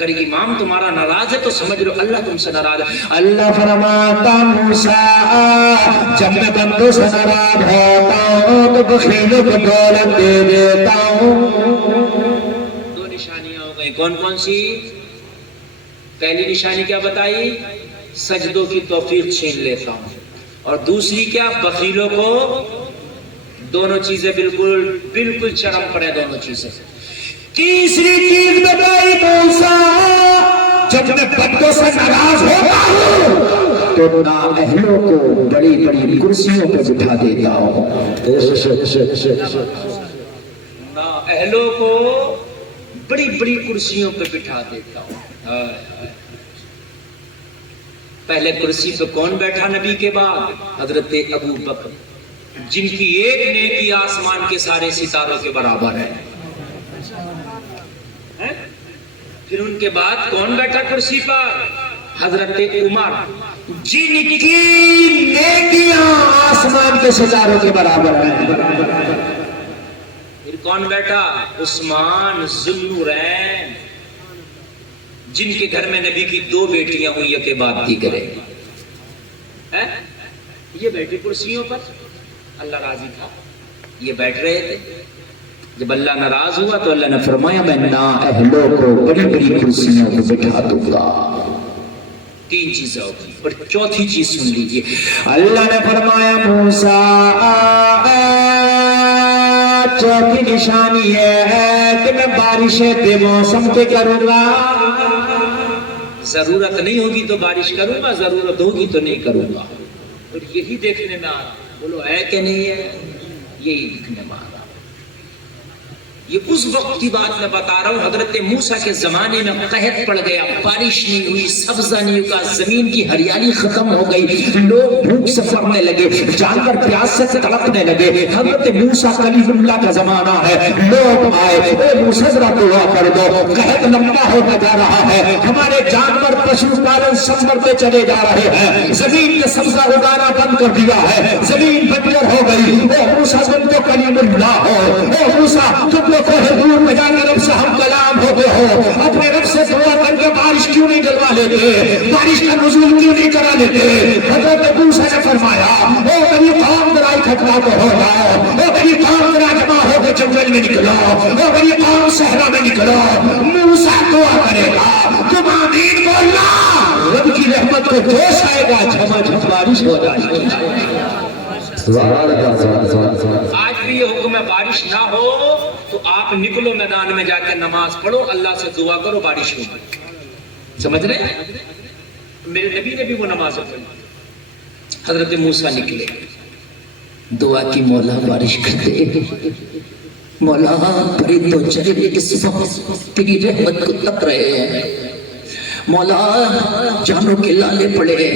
اگر امام تمہارا ناراض ہے تو سمجھ لو اللہ تم سے ناراض ہے. اللہ فرماتا موسیٰ جب میں بندوں سے ناراض ہوتا ہوں تو بخیلوں کو دولت دے دیتا ہوں. دو نشانیاں ہو گئی. کون کون سی؟ پہلی نشانی کیا بتائی؟ سجدوں کی توفیق چھین لیتا ہوں. اور دوسری کیا؟ بخیلوں کو. دونوں چیزیں بالکل بالکل چرم پر ہیں دونوں چیزیں. تیسری چیز بتائی موسیٰ جب میں بندوں سے ناراض ہوتا ہوں تو نااہلوں کو بڑی بڑی کرسیوں پہ بٹھا دیتا ہوں. نااہلوں کو بڑی بڑی کرسیوں پہ بٹھا دیتا ہوں. پہلے کرسی پہ کون بیٹھا نبی کے بعد؟ حضرت ابو بکر، جن کی ایک نیکی آسمان کے سارے ستاروں کے برابر ہے. پھر ان کے بعد کون بیٹھا کرسی پر؟ حضرت عمر، جن کی نیکیاں آسمان کے ستاروں کے برابر ہیں. پھر کون بیٹھا؟ عثمان ذو النورین، جن کے گھر میں نبی کی 2 بیٹیاں ہوئی کے بعد دیگرے. یہ بیٹھے کرسیوں پر. اللہ راضی تھا، یہ بیٹھ رہے تھے. جب اللہ ناراض ہوا تو اللہ نے فرمایا میں نااہلوں کو بڑی بڑی کرسیوں کو بٹھا دوں گا. 3 چیزیں ہوگی. اور چوتھی چیز سن لیجیے. اللہ نے فرمایا موسیٰ چوتھی نشانی یہ ہے کہ میں بارشیں بے موسم پہ کروں گا. ضرورت نہیں ہوگی تو بارش کروں گا، ضرورت ہوگی تو نہیں کروں گا. اور یہی دیکھنے میں آ رہا. بولو ہے کہ نہیں ہے؟ یہی دیکھنے میں آ رہا. یہ اس وقت کی بات میں بتا رہا ہوں. حضرت موسیٰ کے زمانے میں قحط پڑ گیا، بارش نہیں ہوئی، سبزہ نہیں ہوگا، زمین کی ہریالی ختم ہو گئی، لوگ بھوک سے مرنے لگے، جانور پیاس سے تڑپنے لگے. حضرت موسیٰ کلیم اللہ کا زمانہ ہے. لوگ آئے، اے موسیٰ ذرا دعا کر دو، قحط لمبا ہوتا جا رہا ہے، ہمارے جانور پشو پالن سب مرتے چلے جا رہے ہیں، زمین نے سبزہ اگانا بند کر دیا ہے، زمین بنجر ہو گئی. اے موسیٰ تم تو کلیم اللہ ہو، اے موسیٰ تم دور میں جا کے رب سے ہم کلام ہوتے ہو، اپنے رب سے دعا کر کے بارش کیوں نہیں ڈلوا لیتے، بارش کا نزول کیوں نہیں کرا لیتے. حضرت موسیٰ نے فرمایا او میری قوم ذرا اکٹھا تو ہو جاؤ، او میری قوم ذرا جمع ہو کے جنگل میں نکلو، او میری قوم صحرا میں نکلو. موسیٰ دعا کرے گا، تم آمین بولنا، رب کی رحمت کو جوش آئے گا، جھما جھم بارش ہو جائے گی. آج بھی یہ حکم ہے بارش نہ ہو تو آپ نکلو میدان میں جا کے نماز پڑھو، اللہ سے دعا کرو، بارش ہوگی. سمجھ رہے ہیں؟ میرے نبی نے بھی وہ نماز پڑھی. حضرت موسیٰ نکلے، دعا کی مولا بارش کر دے، مولا پرندوں تو چلے اس وقت تیری رحمت کو تپ رہے ہیں، مولا جانوں کے لالے پڑے،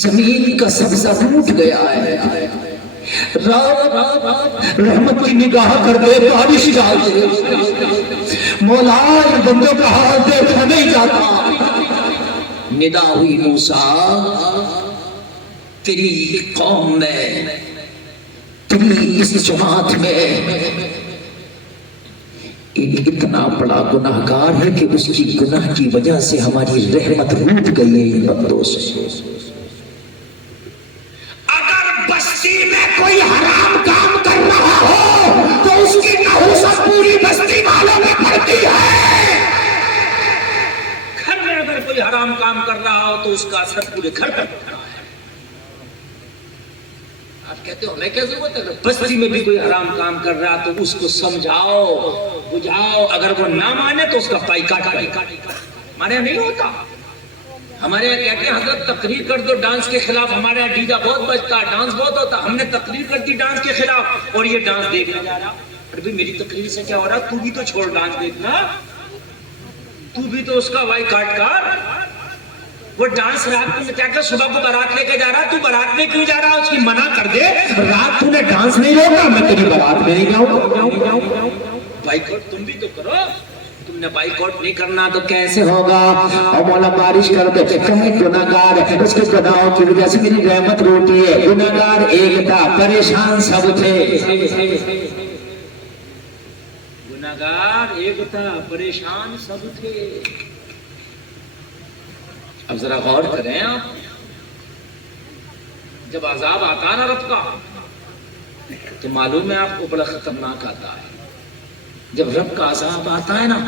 زمین کا سبزہ ٹوٹ گیا ہے، رحمت کی نگاہ کر دے، بارش ڈال دے. مولا ان بندوں کا حال دیکھا نہیں جاتا. ندا ہوئی موسیٰ تیری قوم میں، تیری اس جماعت میں ایک اتنا بڑا گناہگار ہے کہ اس کی گناہ کی وجہ سے ہماری رحمت روٹ گئی ہے ان بندوں سے. کوئی حرام کام کر رہا ہو تو اس کی نحوست پوری بستی والوں میں پڑتی ہے. گھر میں اگر کوئی حرام کام کر رہا ہو تو اس کا اثر پورے گھر پر پڑتا ہے. آپ کہتے ہو ہمیں کیا ضرورت ہے؟ بستی میں بھی کوئی حرام کام کر رہا تو اس کو سمجھاؤ، بجھاؤ. اگر وہ نہ مانے تو اس کا بائیکاٹ. مانے نہیں ہوتا. ہمارے یہاں کہتے ہیں حضرت تقریر کر دو ڈانس کے خلاف. ہمارے یہاں ڈی جے بہت بجتا ہے، ڈانس بہت ہوتا. ہم نے تقریر کر دی ڈانس کے خلاف اور یہ ڈانس دیکھنا جا رہا. ارے بھائی میری تقریر سے کیا ہو رہا؟ تو بھی تو چھوڑ ڈانس دیکھنا، تو بھی تو اس کا وائی کاٹ کر. وہ ڈانس رات میں کیا کہ صبح کو بارات لے کے جا رہا، تو بارات میں کیوں جا رہا؟ اس کی منع کر دے. رات تو نے ڈانس نہیں روکا، میں تیری بارات میں نہیں جاؤں. بھائی تم بھی تو کرو. تم نے بائیکاٹ نہیں کرنا تو کیسے ہوگا؟ اور مولا بارش کر دے. کہیں گناہگار ہے، اس کے گناہوں کی وجہ سے میری رحمت روٹی ہے. گناہگار ایک تھا، پریشان سب تھے. گناہگار ایک تھا، پریشان سب تھے. اب ذرا غور کریں آپ، جب عذاب آتا نا رب کا تو معلوم ہے آپ کو بڑا خطرناک آتا ہے. جب رب کا عذاب آتا ہے نا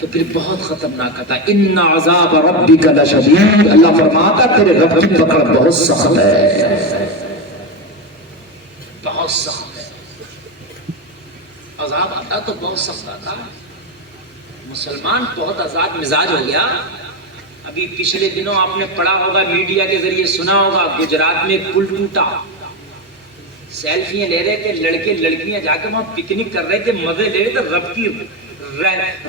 تو پھر بہت خطرناک آتا ہے. ان عذاب ربک لشدید، اللہ فرماتا تیرے رب کی پکڑ بہت سخت ہے، بہت سخت ہے. عذاب آتا تو بہت سخت آتا ہے. مسلمان بہت آزاد مزاج ہو گیا. ابھی پچھلے دنوں آپ نے پڑھا ہوگا، میڈیا کے ذریعے سنا ہوگا، گجرات میں پل ٹوٹا. سیلفیاں لے رہے تھے لڑکے لڑکیاں، جا کے وہاں پکنک کر رہے تھے، مزے لے رہے تھے.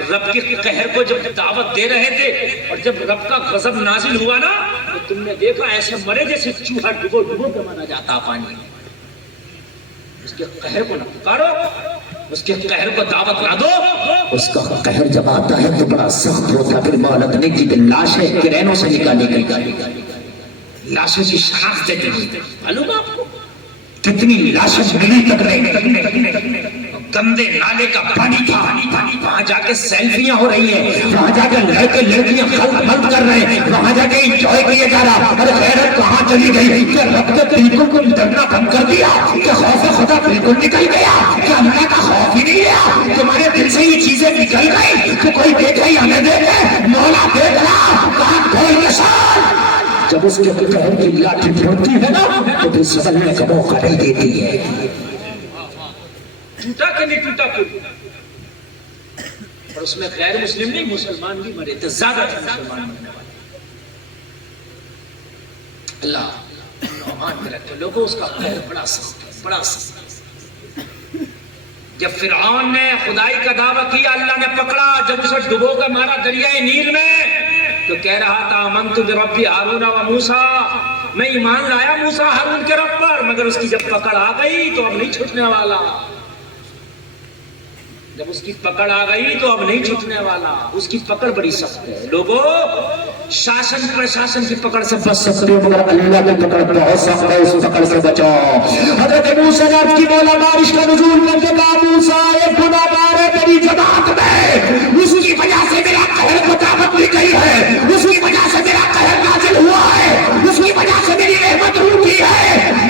رب کے قہر کو جب دعوت دے رہے تھے، اور جب رب کا غضب نازل ہوا نا تو تم نے دیکھا ایسے مرے جیسے چوہا ڈبو ڈبو کے مارا جاتا پانی. اس کے قہر کو نہ پکارو، اس کے قہر کو دعوت نہ دو. اس کا قہر جب آتا ہے تو بڑا سخت ہوتا. پھر مہلت نہیں کی کہ لاشیں کرینوں سے نکالی گئی، لاشوں کی شناخت دیتے ہیں. معلوم آپ کو کتنی لاشیں ملی تک نہیں. گندے نالے کا پانی تھا، وہاں جا کے سیلفیاں ہو رہی ہیں، وہاں جا کے لڑکے لڑکیاں خلط ملط کر رہے ہیں، وہاں جا کے انجوائے کیا جا رہا. ارے غیرت کہاں چلی گئی؟ کہ رب کے بالکل کو ڈرنا بند کر دیا، کہ خوف خدا بالکل نکل گیا، کہ اللہ کا خوف ہی نہیں ہے. تمہارے دل سے یہ چیزیں نکل گئی کہ کوئی دیکھے یا نہ دیکھے، مولا دیکھ رہا، کہاں کھول کے سال. جب اس کے قہر کی لاٹھی پھوڑتی ہے نا تو پھر سنبھلنے کا موقع نہیں دیتی ہے. ٹوٹا کہ نہیں ٹوٹا پھر، اور اس میں غیر مسلم نہیں مسلمان بھی مرے تھے، زیادہ تھے مسلمان مرنے والے. اللہ امان میں رکھے لوگوں. اس کا قہر بڑا سخت ہے، بڑا سخت. جب فرعون نے خدائی کا دعویٰ کیا، اللہ نے پکڑا. جب اسے ڈبو کر مارا دریائے نیل میں تو کہہ رہا تھا آمنت برب ہارون و موسیٰ، میں ایمان لایا موسیٰ ہارون کے رب پر. مگر اس کی جب پکڑ آ گئی تو اب نہیں چھوٹنے والا. جب اس کی پکڑ آ گئی تو اب نہیں چھوٹنے والا. اس کی پکڑ بڑی سخت ہے. لوگوں شاسن پرشاسن کی پکڑ سے بچ سکتے ہو مگر اللہ کی پکڑ بہت سخت ہے، اس پکڑ سے بچاؤ. حضرت موسیٰ نے عرض کی مولا بارش کا نزول کر کے کہا موسیٰ ایک گناہ گار ہے میری جماعت میں، اس کی وجہ سے میرا قہر کو دعوت مل گئی ہے، اس کی وجہ سے میرا قہر نازل ہوا ہے، اس کی وجہ سے میری رحمت روٹھی ہے.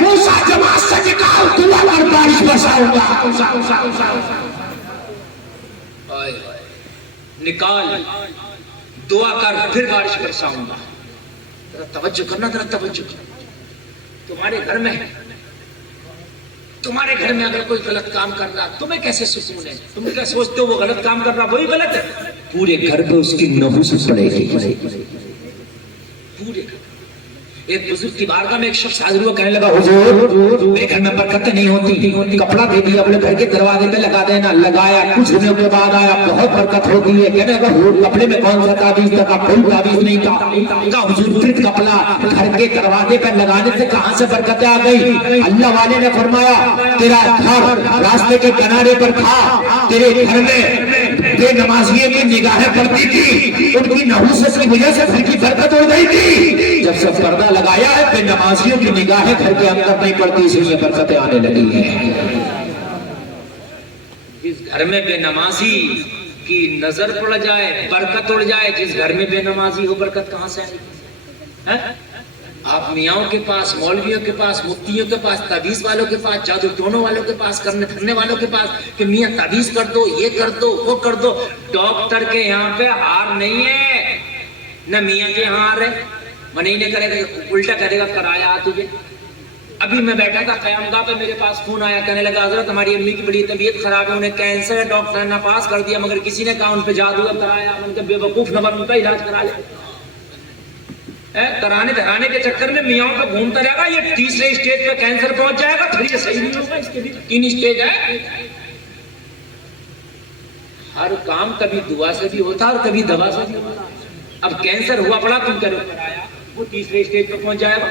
موسیٰ جماعت سے نکال دعا کر بارش برساؤں گا. نکال دعا کر پھر بارش برساؤں گا. ذرا توجہ کرنا، ذرا توجہ کرنا. تمہارے گھر میں اگر کوئی غلط کام کر رہا تمہیں کیسے سکون ہے؟ تم کیا سوچتے ہو وہ غلط کام کر رہا وہی غلط ہے؟ پورے گھر پہ اس کی نحوست پڑے گی. پورے گھر. ایک بزرگ کی بارگاہ میں ایک شخص حاضر ہوا، کہنے لگا حضور میرے گھر میں برکتیں نہیں ہوتی. کپڑا دے دیا، اپنے گھر کے دروازے پہ لگا دینا. لگایا، کچھ دنوں کے بعد آیا، بہت برکت ہوتی ہے. کہنے لگا حضور کپڑے میں کون سا تعویذ تھا؟ کوئی تعویذ نہیں تھا. کہا حضور پھر کپڑا گھر کے دروازے پہ لگانے سے کہاں سے برکتیں آ گئی؟ اللہ والے نے فرمایا تیرا گھر راستے کے کنارے پر تھا، تیرے گھر میں بے نمازیوں کی نگاہیں پڑتی تھی، ان کی نحوست کی وجہ سے گھر کی برکت ہو گئی تھی. جب سے پردہ لگایا ہے بے نمازیوں کی نگاہیں گھر کے اندر نہیں پڑتی، اس لیے برکتیں آنے لگی ہیں. جس گھر میں بے نمازی کی نظر پڑ جائے برکت اڑ جائے. جس گھر میں بے نمازی ہو برکت کہاں سے آئے گی؟ آپ میاں کے پاس، مولویوں کے پاس، مفتیوں کے پاس، تعویذ والوں کے پاس، جادو ٹونوں والوں کے پاس، کرنے دھرنے والوں کے پاس کہ میاں تعویذ کر دو، یہ کر دو، وہ کر دو. ڈاکٹر کے یہاں پہ ہار نہیں ہے، نہ میاں کے یہاں ہار ہے. منی نے کرے گا، الٹا کرے گا کرایا تجھے. ابھی میں بیٹھا تھا قیام گاہ پہ، میرے پاس فون آیا، کہنے لگا حضرت ہماری امی کی بڑی طبیعت خراب ہے، انہیں کینسر ہے، ڈاکٹر نے پاس کر دیا مگر کسی نے کہا ان پہ جادو کرایا. ان کے بے وقوف نمبر ان کا علاج کرا لے. کرانے دھرانے کے چکر میں میاں پہ گھومتا رہے گا. یہ تیسرے اسٹیج پہ کینسر پہنچ جائے گا، پھر یہ صحیح نہیں ہوگا. اس کے بھی 3 اسٹیج ہے. ہر کام کبھی دعا سے بھی ہوتا اور کبھی دوا سے بھی ہوتا. اب کینسر ہوا پڑا، تم کرو کرایا، وہ تیسرے اسٹیج پہ پہنچ جائے گا.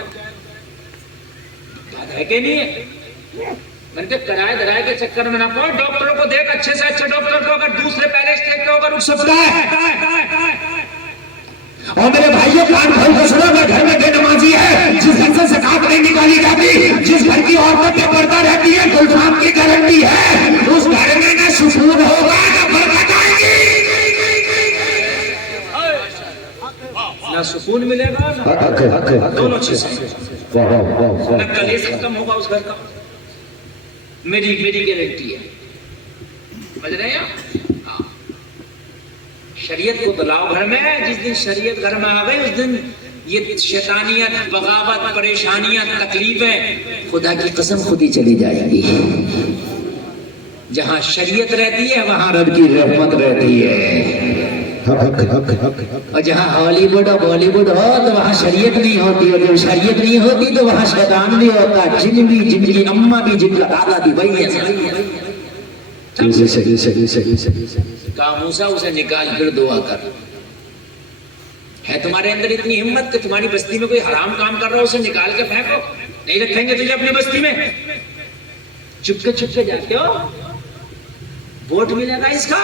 ہے کہ نہیں ہے؟ میں نے کرائے دھرائے کے چکر میں نہ پڑو. ڈاکٹروں کو دیکھ، اچھے سے اچھے ڈاکٹر کو، اگر دوسرے پہلے اسٹیج پہ ہوگا رک سکتا ہے. اور میرے بھائیوں کان کھول کے سنو، اگر گھر میں بے نمازی ہے، جس گھر سے زکات نہیں نکالی جاتی، جس گھر کی عورتیں بے پردہ رہتی ہے، گلفام کی گارنٹی ہے اس گھر میں نہ سکون ہوگا نہ برکت آئے گی. نہ سکون ملے گا نہ دونوں چیزیں، نہ کلیس ختم ہوگا اس گھر کا، میری گارنٹی ہے، سمجھ رہے ہیں؟ شریعت کو بلاؤ گھر میں، جس دن شریعت گھر میں آ گئی اس دن یہ شیطانیت، بغاوت، پریشانیاں، تکلیفیں خدا کی قسم خود ہی چلی جائیں گی۔ جہاں شریعت رہتی ہے وہاں رب کی رحمت رہتی ہے، اور جہاں ہالی ووڈ اور بالی ووڈ ہو تو وہاں شریعت نہیں ہوتی، اور جب شریعت نہیں ہوتی تو وہاں شیطان بھی ہوتا، جن بھی، جن کی اماں بھی، جن کا دادا بھی، وہی ہے۔ کہا موسیٰ اسے نکال کر دعا کر، ہے تمہارے اندر اتنی ہمت کہ تمہاری بستی میں کوئی حرام کام کر رہا ہو اسے نکال کے پھینکو؟ نہیں رکھیں گے تجھے اپنی بستی میں، چپ کے جاتے ہو، ووٹ ملے گا اس کا۔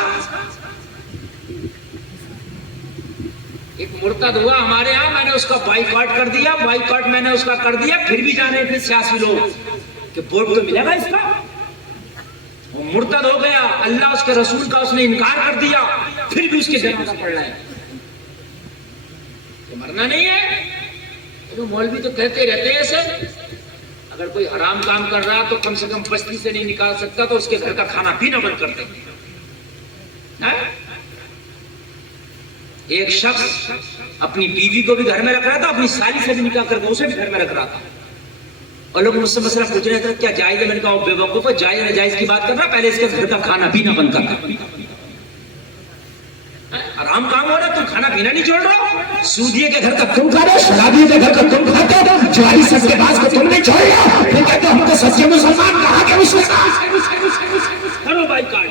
ایک مرتد ہوا ہمارے ہاں، میں نے اس کا بائیکاٹ کر دیا، بائیکاٹ میں نے اس کا کر دیا، پھر بھی جانے تھے سیاسی لوگ کہ ووٹ تو ملے گا اس کا۔ وہ مرتد ہو گیا، اللہ اس کے رسول کا اس نے انکار کر دیا، پھر بھی اس کے جنازہ پڑھ رہا ہے، تو مرنا نہیں ہے۔ تو مولوی تو کہتے رہتے ہیں ایسے، اگر کوئی حرام کام کر رہا تو کم سے کم بستی سے نہیں نکال سکتا تو اس کے گھر کا کھانا پینا بند کر دیں۔ ایک شخص اپنی بیوی کو بھی گھر میں رکھ رہا تھا، اپنی سالی سے بھی نکاح کر کے اسے بھی گھر میں رکھ رہا تھا، اور لوگ مجھ سے مسئلہ پوچھ رہے تھے کیا جائز ہے؟ میں نے کہا بے وقوف، جائز ناجائز کی بات کر رہا، پہلے اس کے گھر کا کھانا پینا بند کر۔ حرام کام ہو رہا تم کھانا پینا نہیں چھوڑ رہا، سودیے کے گھر کا تم کھا رہے، شرابیے کے گھر کا تم کھاتے ہو، جواری سب کے باز کو تم نے چھوڑ لیا، پھر کہتے ہم تو سچے مسلمان، کہا کہ کرو بھائی کاٹ۔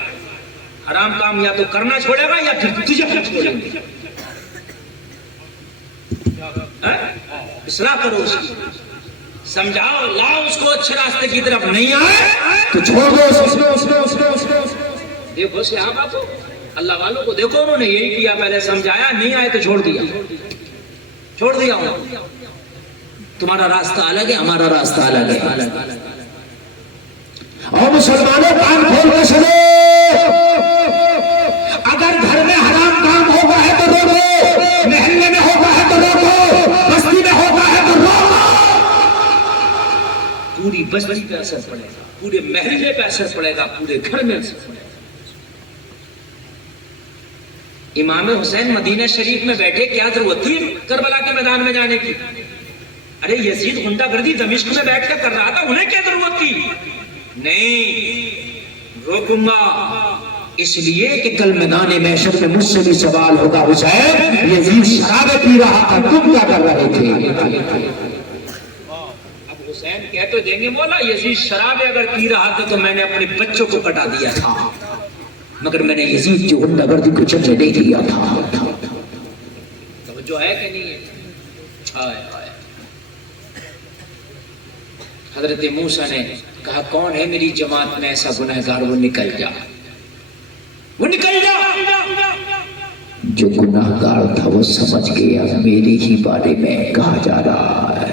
حرام کام یا تو کرنا چھوڑے گا یا پھر تجھے پھر چھوڑیں گے۔ اصلاح کرو اس کی، سمجھاؤ، لاؤ اس کو اچھے راستے کی طرف، نہیں آئے تو چھوڑ دو۔ دیکھو صحابہ کو، اللہ والوں کو دیکھو، انہوں نے یہی کیا، پہلے سمجھایا، نہیں آئے تو چھوڑ دیا ہوں۔ تمہارا راستہ الگ ہے، ہمارا راستہ الگ ہے۔ اور مسلمانوں کان کھول کے سنو، اگر گھر میں حرام کام ہوگا ہے تو روکو، محلے میں ہوگا ہے تو روکو، بستی میں ہوگا ہے تو روکو۔ پوری بستی پہ اثر پڑے گا، پورے محلے پہ اثر پڑے گا، پورے گھر میں اثر پڑے گا۔ امام حسین مدینہ شریف میں بیٹھے، کیا ضرورت تھی کربلا کے میدان میں جانے کی؟ ارے یزید غنڈہ گردی دمشق میں بیٹھ کر رہا تھا، انہیں کیا ضرورت تھی؟ نہیں، روکوں گا اس لیے کہ کل میدان محشر میں مجھ سے بھی سوال ہوگا، حسین یزید شراب پی رہا تھا، تم کیا کر رہے تھے؟ اب حسین کہہ تو دیں گے مولا یزید شراب اگر پی رہا تھا تو میں نے اپنے بچوں کو کٹا دیا تھا، مگر میں نے یزید کی غنڈہ گردی کو چلنے نہیں دیا تھا۔ توجہ ہے کہ نہیں ہے؟ حضرت موسیٰ نے کہا کون ہے میری جماعت میں ایسا گنہگار، وہ نکل جا، وہ نکل جا۔ جو گنہگار تھا وہ سمجھ گیا میرے ہی بارے میں کہا جا رہا ہے۔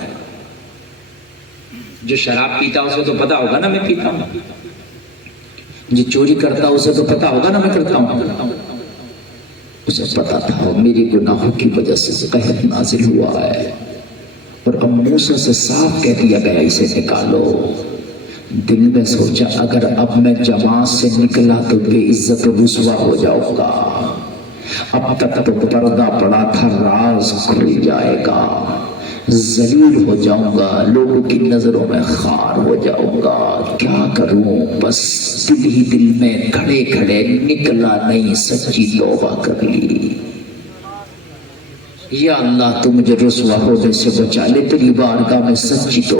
جو شراب پیتا اسے تو پتا ہوگا نا میں پیتا ہوں، جو چوری کرتا اسے تو پتا ہوگا نا میں کرتا ہوں، اسے پتا تھا میری گناہوں کی وجہ سے قہر نازل ہوا ہے، اور اب موسیٰ سے صاف کہہ دیا گیا اسے نکالو۔ دل میں سوچا اگر اب میں جماعت سے نکلا تو بے عزت رسوا ہو جاؤں گا، اب تک تو پردہ پڑا تھا، راز کھل جائے گا، ذلیل ہو جاؤں گا، لوگوں کی نظروں میں خار ہو جاؤں گا، کیا کروں؟ بس دل ہی دل میں کھڑے کھڑے نکلا نہیں، سچی توبہ کر لی، یا اللہ تو مجھے رسوا ہونے سے بچا لے، تیری بارگاہ میں سچی توبہ